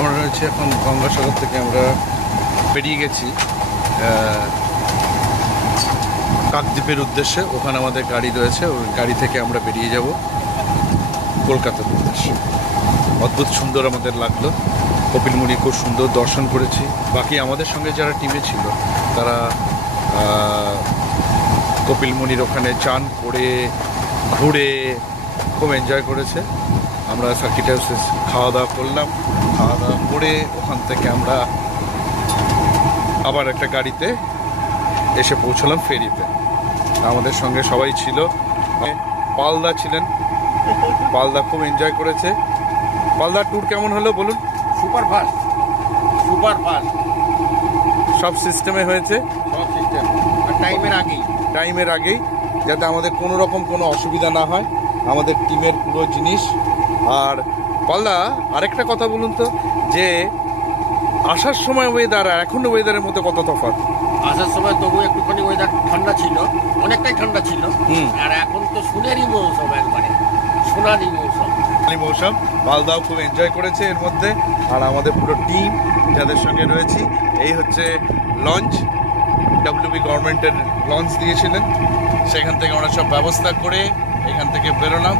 আমরা রয়েছি এখন গঙ্গাসাগর থেকে আমরা বেরিয়ে গেছি কাকদ্বীপের উদ্দেশ্যে। ওখানে আমাদের গাড়ি রয়েছে, ওই গাড়ি থেকে আমরা বেরিয়ে যাব কলকাতার উদ্দেশ্যে। অদ্ভুত সুন্দর আমাদের লাগলো, কপিলমুনি খুব সুন্দর দর্শন করেছি। বাকি আমাদের সঙ্গে যারা টিমে ছিল তারা কপিলমুনির ওখানে চান করে ঘুরে খুব এনজয় করেছে। আমরা সার্কিট হাউসে খাওয়া দাওয়া করলাম, খাওয়া দাওয়া করে ওখান থেকে আমরা আবার একটা গাড়িতে এসে পৌঁছলাম ফেরিতে। আমাদের সঙ্গে সবাই ছিল, পালদা ছিলেন, পালদা খুব এনজয় করেছে। পালদার ট্যুর কেমন হলো বলুন? সুপার ফাস্ট, সুপার ফাস্ট, সব সিস্টেমে হয়েছে, সব সিস্টেম আর টাইমের আগেই, যাতে আমাদের কোনো রকম কোনো অসুবিধা না হয়, আমাদের টিমের পুরো জিনিস। আর পালদা আরেকটা কথা বলুন তো, যে আসার সময় ওয়েদার আর এখন ওয়েদারের মধ্যে কত তফাৎ? আসার সময় তবু একটুখানি ওয়েদার ঠান্ডা ছিল, অনেকটাই ঠান্ডা ছিল। আর এখন তো সোনারি মৌসুম, একবারে সোনালি মৌসুম। মৌসুম পালদাও খুব এনজয় করেছে এর মধ্যে। আর আমাদের পুরো টিম যাদের সঙ্গে রয়েছি, এই হচ্ছে লঞ্চ, ডাব্লিউবি গভর্নমেন্টের লঞ্চ দিয়েছিলেন, সেখান থেকে আমরা সব ব্যবস্থা করে এখান থেকে বেরোলাম।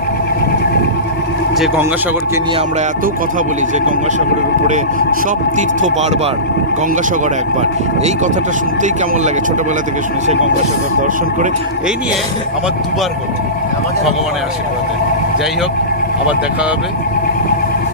যে গঙ্গাসাগরকে নিয়ে আমরা এত কথা বলি, যে গঙ্গাসাগরের উপরে সব তীর্থ বারবার, গঙ্গাসাগর একবার, এই কথাটা শুনতেই কেমন লাগে, ছোটবেলা থেকে শুনে। সেই গঙ্গাসাগর দর্শন করে এই নিয়ে আমার দুবার হলো ভগবানের আশীর্বাদে। যাই হোক, আবার দেখা হবে।